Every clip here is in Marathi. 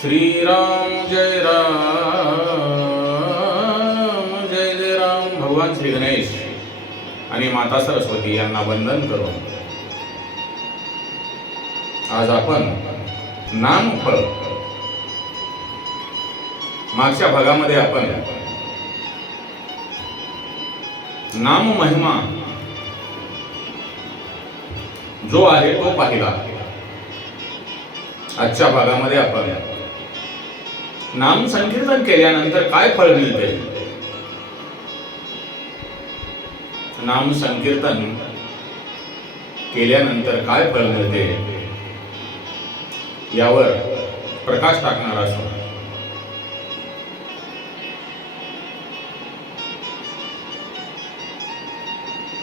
श्रीराम जय राम जय जय राम. भगवान श्री गणेश आणि माता सरस्वती यांना वंदन करून आज आपण नामफळ मागच्या भागामध्ये आपण नाम महिमा जो आहे तो पाहिला. आजच्या भागामध्ये आपण नाम संकीर्तन केल्यानंतर काय फळ मिळते? नाम संकीर्तन केल्यानंतर काय फळ मिळते? यावर प्रकाश टाकणार असो.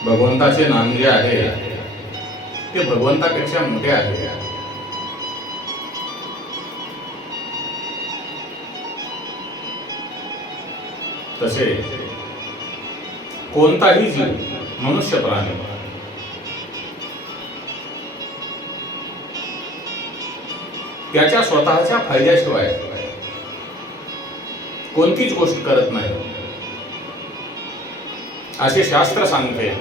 भगवंताचे नाम जे आहे ते भगवंतापेक्षा मोठे आहे. तसे कोणताही जीव मनुष्य प्राणी. त्याच्या स्वतःच्या फायद्याशिवाय कोणतीच गोष्ट करत नाही. असे शास्त्र सांगते.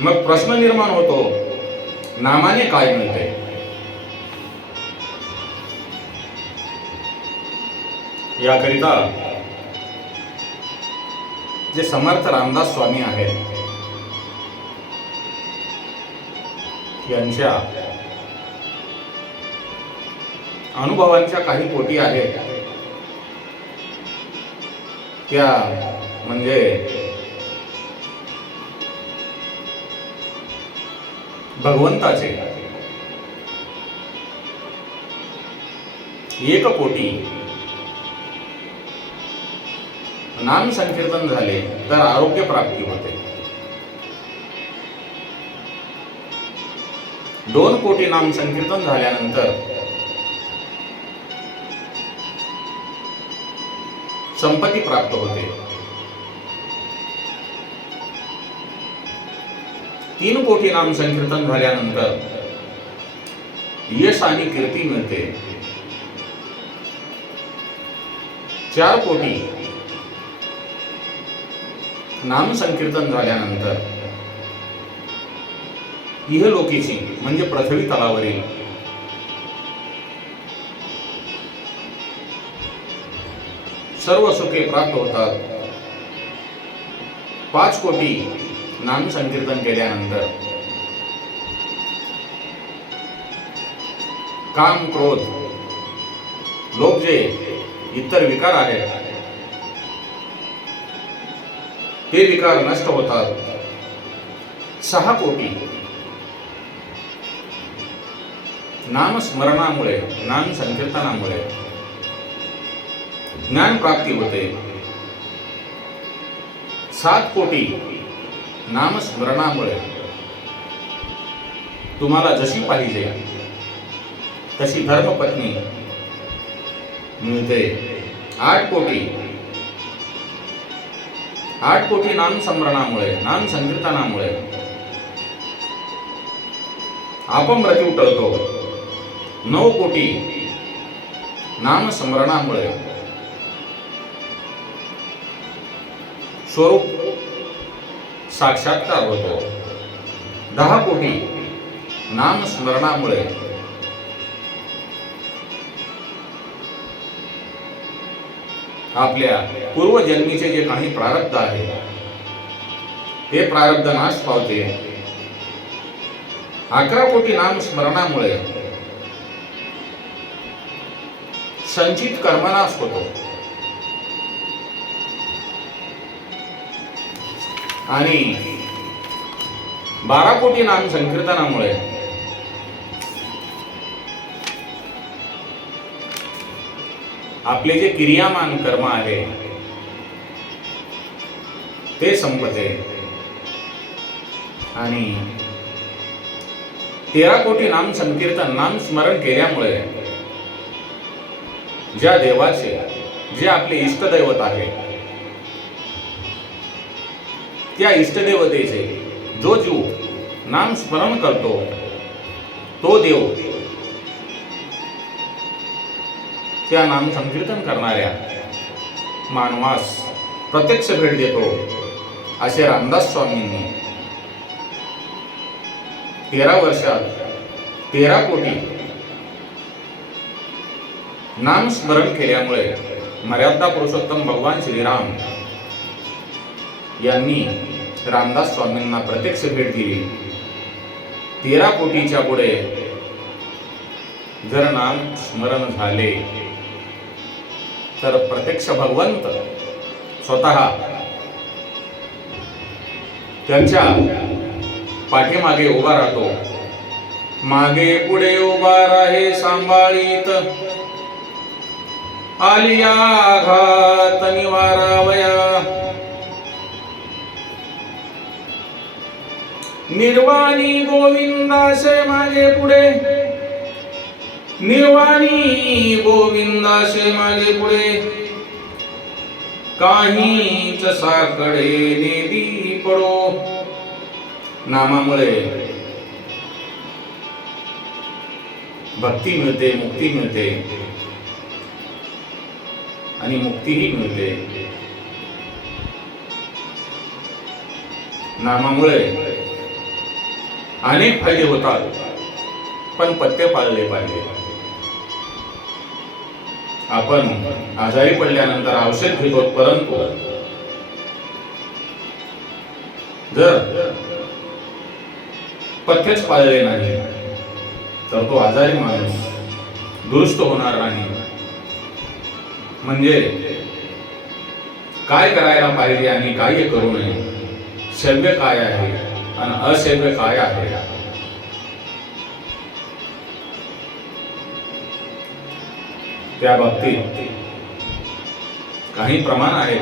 मग प्रश्न निर्माण होतो. नामाने काय मिळते? याकरिता जे समर्थ रामदास स्वामी आहेत यांच्या अनुभवांच्या काही पोटी आहेत. त्या म्हणजे भगवंताचे एक कोटी नाम संकीर्तन झाले तर आरोग्य प्राप्ती होते. दोन कोटी नाम संकीर्तन झाल्यानंतर संपत्ती प्राप्त होते. तीन कोटी नाम संकीर्तन झाल्यानंतर यश आणि कीर्ती मिळते. चार कोटी नाम संकीर्तन झाल्यानंतर इहलोकीची म्हणजे पृथ्वी तलावरील सर्व सुखे प्राप्त होतात. पाच कोटी नाम संकीर्तन केल्यानंतर काम क्रोध लोक जे इतर विकार आहेत हे विकार नष्ट होतात. सहा कोटी. नामस्मरणामुळे नाम संकीर्तनामुळे ज्ञान प्राप्ती होते. सात कोटी. नामस्मरणामुळे. तुम्हाला जशी पाहिजे तशी धर्मपत्नी मिळते. आठ कोटी. आठ कोटी नाम स्मरणामुळे नाम संकीर्तनामुळे अपमृत्यू टळतो. नऊ कोटी नाम स्मरणामुळे स्वरूप साक्षात्कार होतो. दहा कोटी नाम स्मरणामुळे आपल्या पूर्वजन्मीचे जे काही प्रारब्ध आहे ते प्रारब्ध नाश पावते. अकरा कोटी नाम स्मरणामुळे संचित कर्मनाश होतो. आणि बारा कोटी नाम संकीर्तनामुळे आपले जे क्रियामान कर्म आहे ते संपते. आणि तेरा कोटी नाम संकीर्तन नाम स्मरण केल्यामुळे ज्या देवाचे जे आपले इष्टदैवत आहे त्या इष्टदेवतेचे जो जीव नाम स्मरण करतो तो देव त्या नाम संकीर्तन करणाऱ्या मानवास प्रत्यक्ष भेट देतो असे रामदास स्वामींनी. तेरा वर्षात तेरा कोटी नाम स्मरण केल्यामुळे मर्यादा पुरुषोत्तम भगवान श्रीराम यांनी रामदास स्वामींना प्रत्यक्ष भेट दिली. तेरा कोटीच्या पुढे जर नाम स्मरण झाले तर प्रत्यक्ष भगवंत स्वतः त्यांच्या पाठीमागे उभा राहतो. मागे पुढे उभा राहे सांभाळीत. आलिया आघात निवारावया. निर्वाणी गोविंदाशे मागे पुढे. निर्वाणी गोविंदासे माझे पुढे. काहीच साकडे नेदी पडो. नामामुळे. भक्ती मिळते मुक्ती मिळते. आणि मुक्तीही मिळते. नामामुळे. अनेक फायदे होतात पण पत्ते पाळले पाहिजे. आपण आजारी पडल्यानंतर औषध घेतो परंतु जर पथ्यच पाळले नाही तर तो आजारी माणूस दुरुस्त होणार नाही. म्हणजे काय करायला पाहिजे आणि काय करू नये. सेव्य काय आहे आणि असेव्य काय आहे? त्या बाबतीत काही प्रमाण आहे.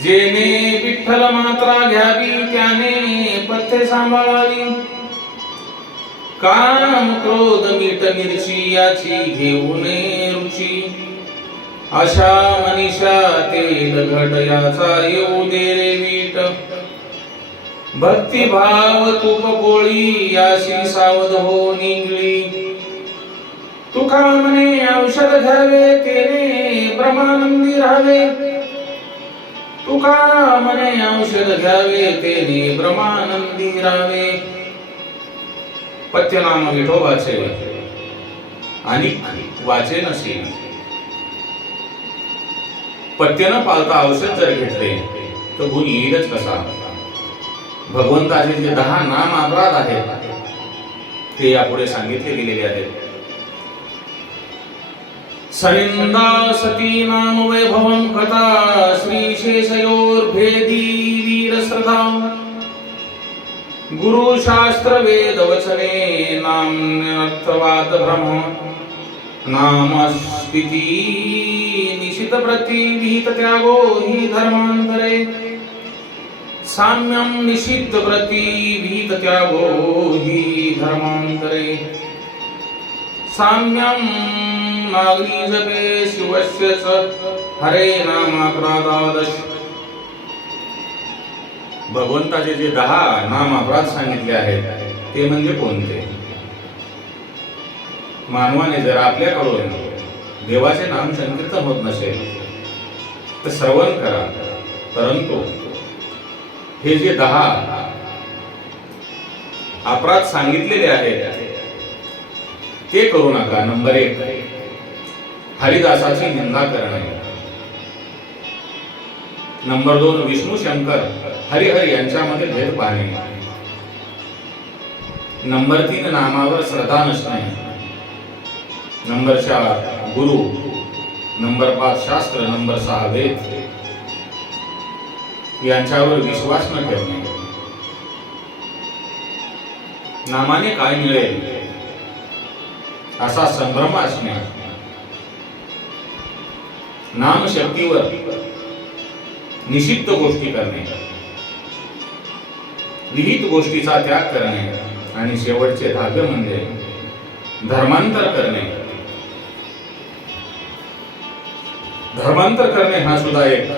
जेने विठ्ठल मात्रा घ्यावी त्याने पथ्य सांभाळावी. काम क्रोध मीठ मिरची याची घेऊन रुची. अशा मनीषा तेल घट याचा येऊ दे रे वीट भक्ती भाव तूप पोळी याशी सावध हो निगळी. तुका म्हणे औषध घ्यावे तेने ब्रह्मानंदी राहावे. तुका म्हणे औषध घ्यावे तेने ब्रह्मानंदी राहावे. पत्यनाम विठोबाचे आणि वाचे नसेल पथ्य न औषध जर घेतले तर गुण येईलच कसा? भगवंताचे जे दहा नाम अपराध आहेत ते यापुढे सांगितले गेलेले आहेत. सरिन्दा सती नाम वैभवं कथा श्रीशेषयोर्भेदी वीरश्रद्धाम् गुरुशास्त्रवेदवचने नाम्न्यर्थवादभ्रम नामस्तिति निशितप्रतिविहितत्यागो हि धर्मान्तरे। साम्यं निषिद्धप्रतिविहितत्यागो हि धर्मान्तरे। साम्यम नागरीजपे शिवस्य च। हरे नामापराधादश भगवंताचे जे दहा नाम अपराध सांगितले आहेत ते म्हणजे कोणते? मानवाने जर आपल्याकडून देवाचे नाम संकीर्तन होत नसेल तर श्रवण करा. परंतु हे जे दहा अपराध सांगितलेले आहेत ते करू नका. नंबर एक हरिदासाची निंदा करणे. नंबर दोन विष्णू शंकर हरिहर यांच्यामध्ये भेद पाहणे. नंबर तीन नामावर श्रद्धा नसणे. नंबर चार गुरु. नंबर पाच शास्त्र. नंबर सहा वेद. यांच्यावर विश्वास न ठेवणे. नामाने काय मिळेल? असा संभ्रम असणे. नाम शक्तीवर निषिद्ध गोष्टी करणे. विहित गोष्टीचा त्याग करणे आणि शेवटचे धाग्य म्हणजे धर्मांतर करणे. धर्मांतर करणे हा सुद्धा एक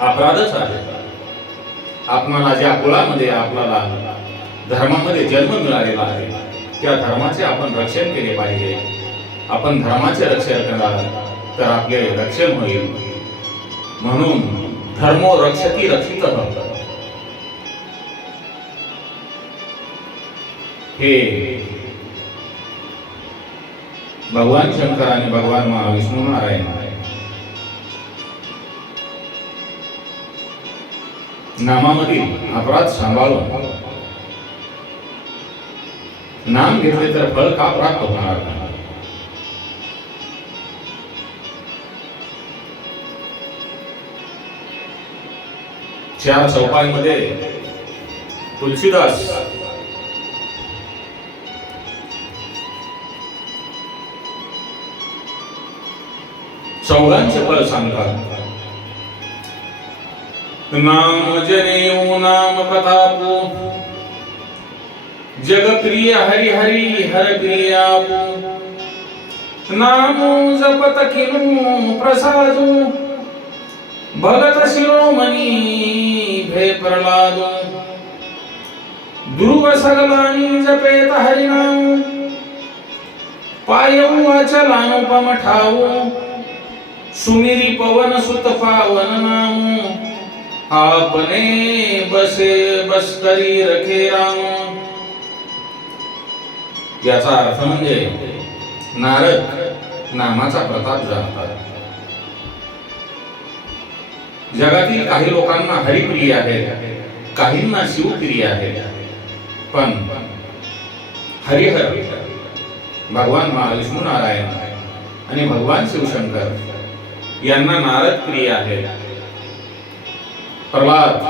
अपराधच आहे. आपणाला ज्या कुळामध्ये आपल्याला धर्मामध्ये जन्म मिळालेला आहे त्या धर्माचे आपण रक्षण केले पाहिजे. आपण धर्माचे रक्षण कराल तर आपले रक्षण होईल. म्हणून धर्मो रक्षती रक्षित हे भगवान शंकर आणि भगवान महाविष्णू नारायण. नामामधील अपराध सांभाळून नाम घेतले तर फळ का प्राप्त होणार नाही चार चौपाईमध्ये तुलसीदास चौघांचे फळ सांगतात नाम जनेऊ नाम कथापू जगप्रिय हरि हरि हर प्रियापू नाम जपत किनु, प्रसादू। भगत शिरोमणी, भे प्रल्हादू ध्रुव सगलानी जपेत हरिनाम। पायऊ अचलानुपम ठाऊ सुमिरी पवन सुत पावन नाम। आपने बसे बस करी रखे राम। याचा अर्थ म्हणजे नारद नामाचा प्रताप जाणतात. जगातील काही लोकांना हरिप्रिय आहे काहींना शिवप्रिय आहे पण हरिहर भगवान महाविष्णू नारायण आणि भगवान शिवशंकर यांना नारद प्रिय आहे प्रल्हाद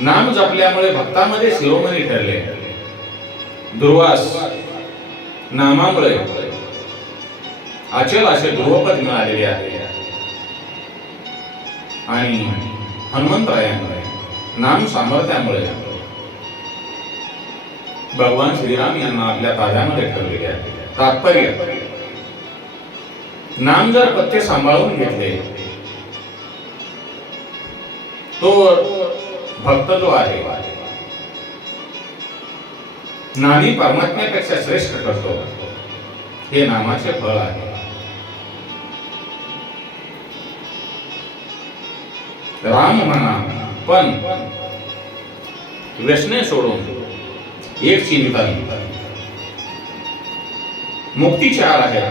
नाम जपल्यामुळे भक्तामध्ये शिरोमणी ठरले. दुर्वास नामामुळे. अचल असे ध्रुवपद मिळालेले आहे. आणि हनुमंतरायामुळे नाम सामर्थ्यामुळे. भगवान श्रीराम यांना आपल्या ताब्यामध्ये ठेवलेले आहे. तात्पर्य नाम जर पत्ते सांभाळून घेतले तो भक्त जो आहे नामी परमात्म्यापेक्षा श्रेष्ठ करतो. हे नामाचे फळ आहे. राम म्हणा पण व्यसने सोडून एक चिंतन मुक्ती चार आहे.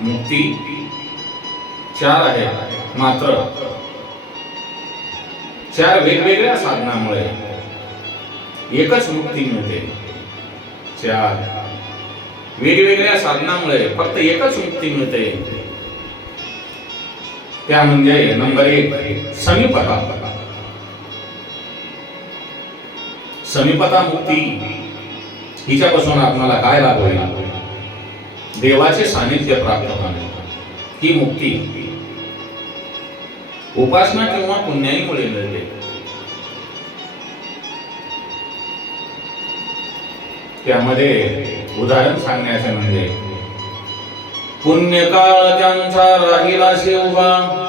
मुक्ती चार आहे. मात्र चार वेगवेगळ्या साधनामुळे एकच मुक्ती मिळते. चार वेगवेगळ्या साधनामुळे फक्त एकच मुक्ती मिळते. त्या म्हणजे नंबर एक समीपता. समीपता मुक्ती हिच्यापासून आपल्याला काय लाभ होईल? देवाचे सानिध्य प्राप्त होणे. ही मुक्ती. उपासना किंवा पुण्याईमुळे मिळते. त्यामध्ये उदाहरण सांगण्याचे म्हणजे पुण्यकाळ त्यांचा राहिला उभा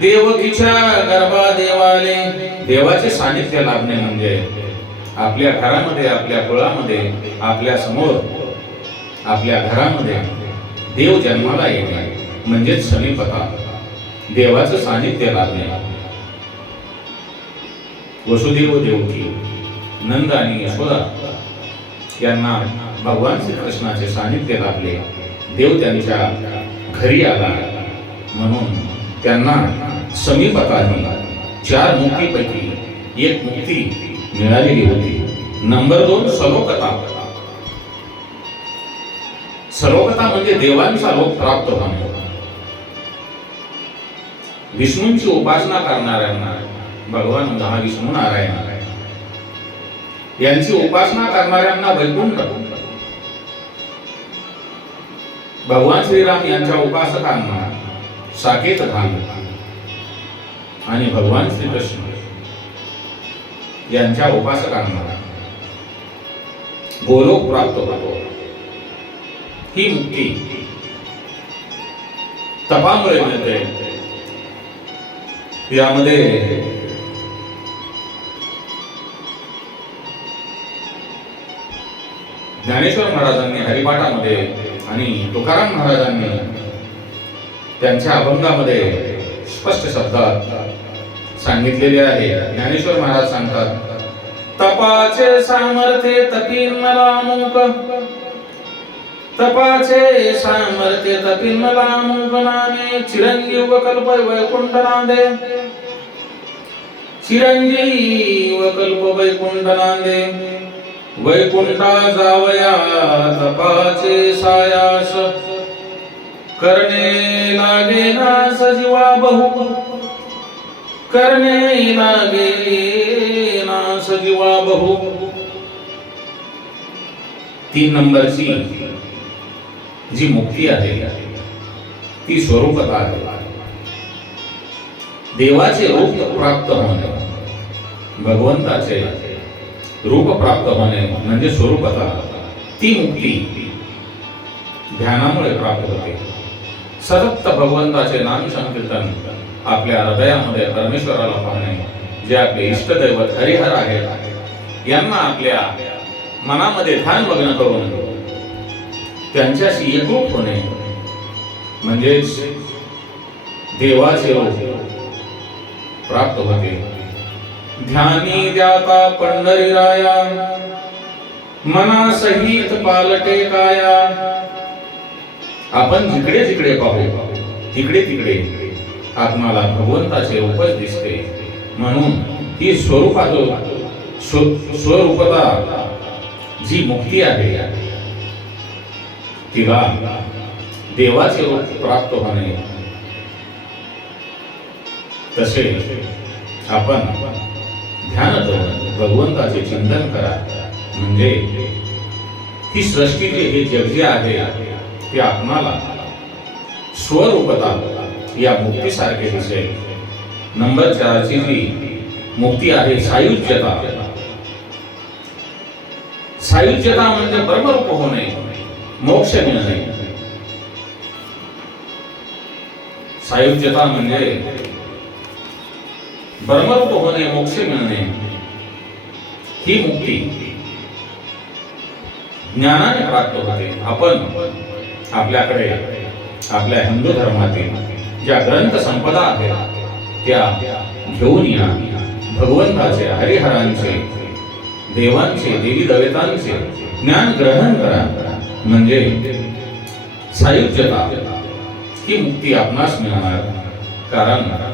देवकीच्या गर्भा देवाले देवाचे सानिध्य लाभणे म्हणजे आपल्या घरामध्ये आपल्या कुळामध्ये आपल्यासमोर आपल्या घरामध्ये देव जन्माला येणे म्हणजेच समीपता देवाचं सानिध्य लाभणे. वसुदेव देवकी नंद आणि यशोदा यांना भगवान श्रीकृष्णाचे सानिध्य लाभले. देव त्यांच्या घरी आला. म्हणून त्यांना समीपता चार मुक्तीपैकी एक मुक्ती मिळालेली होती. नंबर दोन सलोकता. सलोकता म्हणजे देवांचा लोक प्राप्त होणे. विष्णूंची उपासना करणाऱ्यांना भगवान महाविष्णू नारायण. यांची उपासना करणाऱ्यांना वैकुंठ. भगवान श्रीराम यांच्या उपासकांना साकेत धाम आणि भगवान श्रीकृष्ण यांच्या उपासकांना गोलोक प्राप्त होतो. ही मुक्ती तपामुळे मिळते. यामध्ये ज्ञानेश्वर महाराजांनी हरिपाठामध्ये आणि तुकाराम महाराजांनी त्यांच्या अभंगामध्ये स्पष्ट शब्दात सांगितलेले आहे. ज्ञानेश्वर महाराज सांगतात तपाचे सामर्थ्य तपीन मला मुक तपाचे सामर्थ्य तपीन मला मुक नामे चिरंजीव कल्प वैकुंठ नांदे चिरंजीव कल्प वैकुंठ नांदे वैकुंठा जावया तपाचे सायास. करणे लागे ना सजीवा बहु. करणे लागे ना सजीवा बहु. तीन नंबरची जी मुक्ती आहे ती स्वरूपता आहे. देवाचे रूप प्राप्त होणे भगवंताचे रूप प्राप्त होणे म्हणजे स्वरूपता ती मुक्ती ध्यानामुळे प्राप्त होते. सतत भगवंताचे नाम संकीर्तन आपल्या हृदयामध्ये परमेश्वराला पाहणे जे आपले इष्टदैवत हरिहर आहेत यांना आपल्या मनामध्ये ध्यान भग्न करून त्यांच्याशी एकरूप होणे म्हणजेच देवाचे रूप प्राप्त होते. ध्यानी द्याता पंढरीराया. मना सहित पालटे काया. आपण जिकडे जिकडे पाहू तिकडे तिकडे आत्माला भगवंताचे रूपच दिसते. म्हणून ही स्वरूपात स्व- स्वरूपता जी मुक्ती आहे. तिला देवाचे रूप प्राप्त होणे. तसे आपण ध्यान करून भगवंताचे चिंतन करा. म्हणजे ही सृष्टीचे हे जग जे आहे ते आत्माला स्वरूपता या मुक्तीसारखे दिसेल. नंबर चारची जी मुक्ती आहे सायुज्यता. सायुज्यता म्हणजे ब्रह्मरूप होणे मोक्ष मिळणे. सायुज्यता म्हणजे परमत्व होणे मोक्ष मिळणे ही मुक्ती. ज्ञानाने प्राप्त होते. आपण आपल्याकडे आपल्या हिंदू धर्मातील ज्या ग्रंथ संपदा आहेत त्या घेऊन या. भगवंताचे हरिहरांचे देवांचे देवी देवतांचे ज्ञान ग्रहण करा. म्हणजे सायुज्यता ही मुक्ती आपणास मिळणार. कारण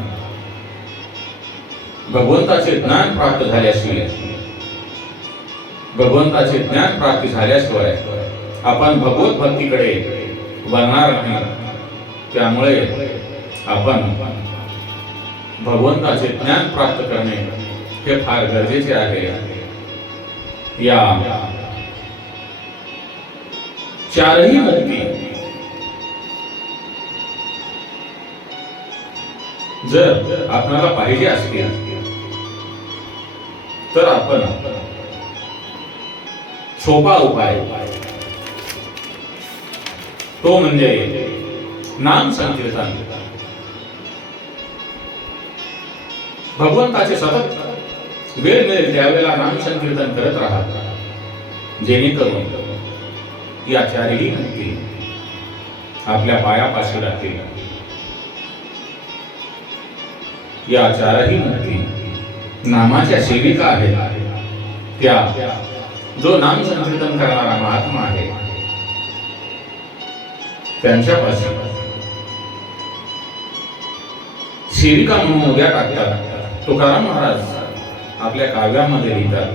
भगवंताचे ज्ञान प्राप्त झाल्याशिवाय. भगवंताचे ज्ञान प्राप्त झाल्याशिवाय आपण भगवत भक्तीकडे वळणार नाही. त्यामुळे आपण भगवंताचे ज्ञान प्राप्त करणे हे फार गरजेचे आहे. या चारही मुक्ती जर आपल्याला पाहिजे असतील तर आपण सोपा उपाय. तो म्हणजे नाम संकीर्तन. भगवंताचे सतत वेळ मिळेल त्यावेळेला नाम संकीर्तन करत राहा. जेणेकरून या चारही मुक्ती आपल्या पायापाशी राहतील. या चारही म्हणतील. नामाच्या सेविका आहेत. त्या जो नाम संकीर्तन करणारा महात्मा आहे. त्यांच्यापासून. सेविका म्हणून उद्या टाकतात. तुकाराम महाराज आपल्या काव्यामध्ये लिहितात.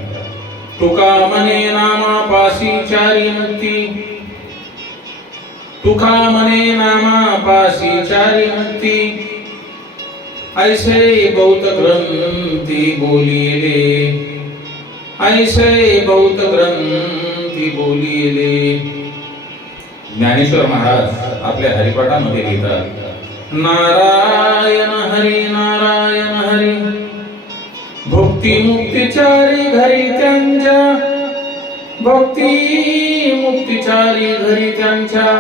तुका मने नामा पासी चारी मुक्ती. तुका मने नामा पासी चारी मुक्ती. ऐसे बहुत ग्रंथी बोलिले ऐसे बहुत ग्रंथी बोलिले ज्ञानेश्वर महाराज आपल्या हरिपाठामध्ये लिहितात नारायण हरी नारायण हरी भक्ती मुक्तीचारी घरी त्यांच्या भक्ती मुक्तीचारी घरी त्यांच्या।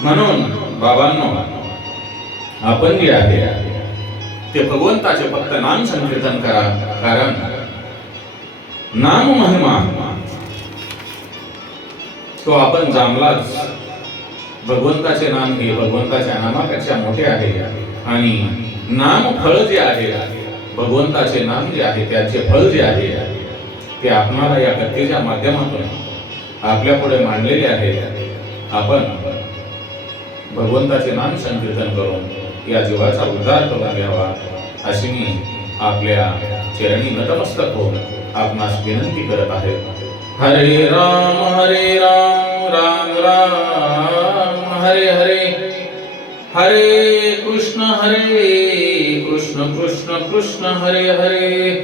म्हणून बाबांनो आपण जे आहे ते भगवंताचे फक्त नाम संकीर्तन करा. कारण नाम महिमा तो आपण जामलाच भगवंताचे नाम हे भगवंताच्या नामापेक्षा मोठे आहे. आणि नाम फळ जे आहे भगवंताचे नाम जे आहे त्याचे फळ जे आहे ते आपणाला या कथेच्या माध्यमातून आपल्या पुढे मांडलेले आहे आपण भगवंताचे नाम संकीर्तन करून या जीवाचा उद्धार करून घ्यावा. अशी मी आपल्या चरणी नतमस्तक होऊन आपणास विनंती करत आहे. हरे राम हरे राम राम राम हरे हरे. हरे कृष्ण हरे कृष्ण कृष्ण कृष्ण हरे हरे.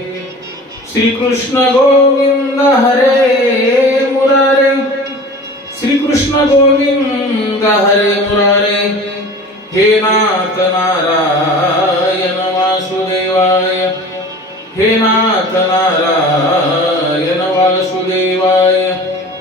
श्री कृष्ण गोविंद हरे मुरारे. श्री कृष्ण गोविंद हरे मुरारे. हे नाथ नारायण वासुदेवाय. हे नाथ नारायण